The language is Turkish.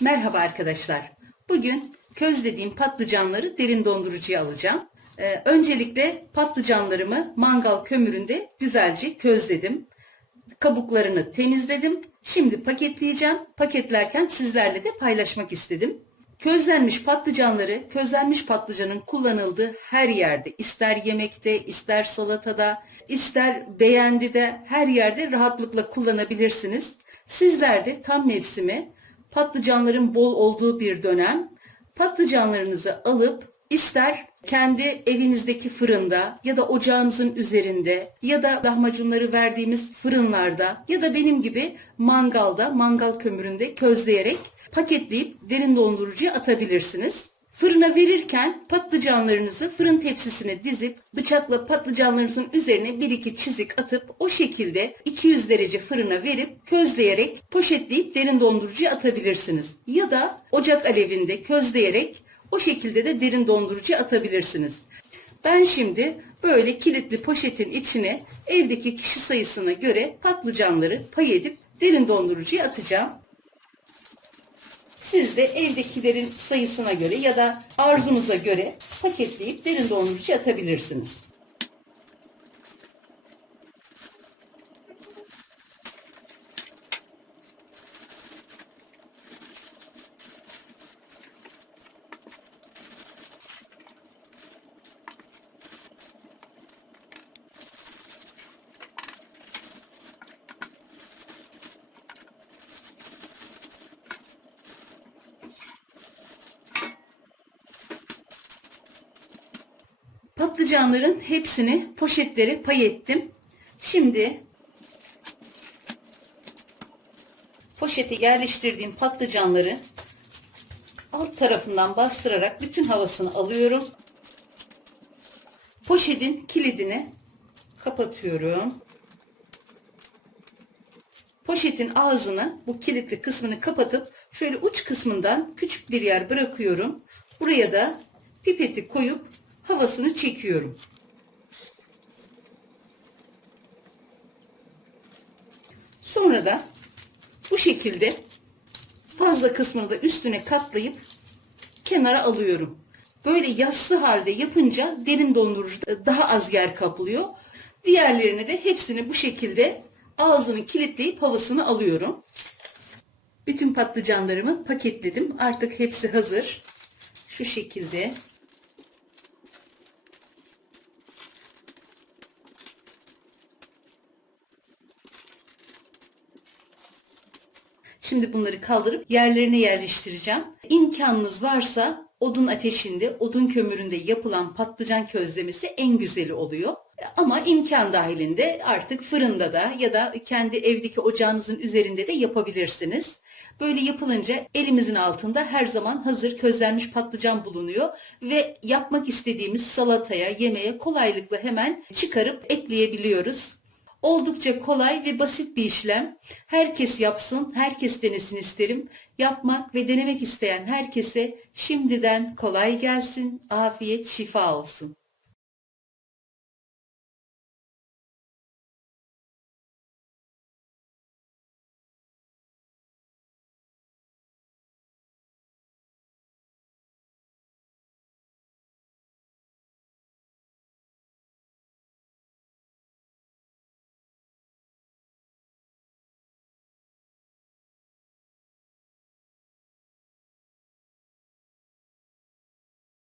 Merhaba arkadaşlar. Bugün közlediğim patlıcanları derin dondurucuya alacağım. Ee, öncelikle patlıcanlarımı mangal kömüründe güzelce közledim. Kabuklarını temizledim. Şimdi paketleyeceğim. Paketlerken sizlerle de paylaşmak istedim. Közlenmiş patlıcanları, közlenmiş patlıcanın kullanıldığı her yerde, ister yemekte, ister salatada, ister beğendide, her yerde rahatlıkla kullanabilirsiniz. Sizler de tam mevsimi, patlıcanların bol olduğu bir dönem, patlıcanlarınızı alıp ister kendi evinizdeki fırında ya da ocağınızın üzerinde ya da lahmacunları verdiğimiz fırınlarda ya da benim gibi mangalda, mangal kömüründe közleyerek paketleyip derin dondurucuya atabilirsiniz. Fırına verirken patlıcanlarınızı fırın tepsisine dizip bıçakla patlıcanlarınızın üzerine bir iki çizik atıp o şekilde 200 derece fırına verip közleyerek poşetleyip derin dondurucuya atabilirsiniz. Ya da ocak alevinde közleyerek o şekilde de derin dondurucuya atabilirsiniz. Ben şimdi böyle kilitli poşetin içine evdeki kişi sayısına göre patlıcanları pay edip derin dondurucuya atacağım. Siz de evdekilerin sayısına göre ya da arzunuza göre paketleyip derin dondurucuya atabilirsiniz. Patlıcanların hepsini poşetlere pay ettim. Şimdi poşete yerleştirdiğim patlıcanları alt tarafından bastırarak bütün havasını alıyorum. Poşetin kilidini kapatıyorum. Poşetin ağzını bu kilitli kısmını kapatıp şöyle uç kısmından küçük bir yer bırakıyorum. Buraya da pipeti koyup havasını çekiyorum. Sonra da bu şekilde fazla kısmını da üstüne katlayıp kenara alıyorum. Böyle yassı halde yapınca derin dondurucuda daha az yer kaplıyor. Diğerlerini de hepsini bu şekilde ağzını kilitleyip havasını alıyorum. Bütün patlıcanlarımı paketledim. Artık hepsi hazır. Şu şekilde Şimdi bunları kaldırıp yerlerine yerleştireceğim. İmkanınız varsa odun ateşinde, odun kömüründe yapılan patlıcan közlemesi en güzeli oluyor. Ama imkan dahilinde artık fırında da ya da kendi evdeki ocağınızın üzerinde de yapabilirsiniz. Böyle yapılınca elimizin altında her zaman hazır közlenmiş patlıcan bulunuyor ve yapmak istediğimiz salataya, yemeğe kolaylıkla hemen çıkarıp ekleyebiliyoruz. Oldukça kolay ve basit bir işlem. Herkes yapsın, herkes denesin isterim. Yapmak ve denemek isteyen herkese şimdiden kolay gelsin, afiyet, şifa olsun.